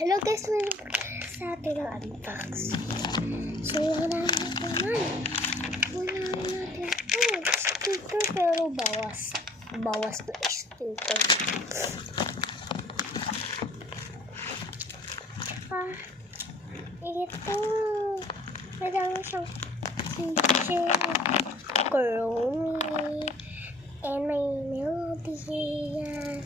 Hello guys, welcome sa atin ang unbox. So, wala natin. Sticker pero bawas. Bawas na sticker. Tsaka, ito. Madami siyang keychain. Corona. And may melody. Yan.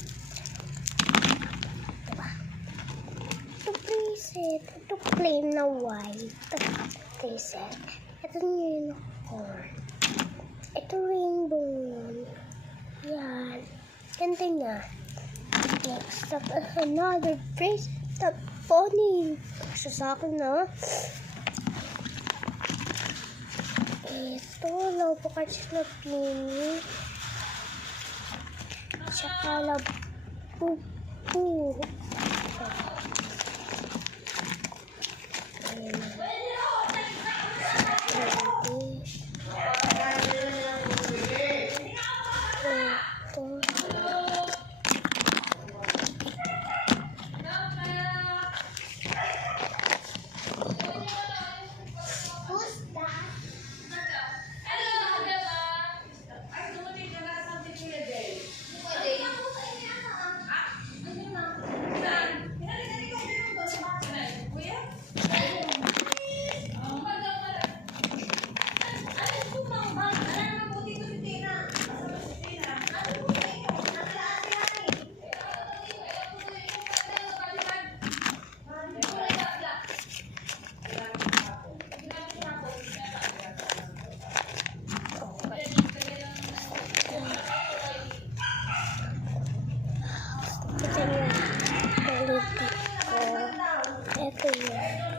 Ito plain na white. Preset. Ito unicorn. Ito rainbow. Yan. Ganda niya. Next up, another bracelet. That funny. Isa sa akin na. Ito, labo kasi na pini. Tsaka labubu. Ito yun.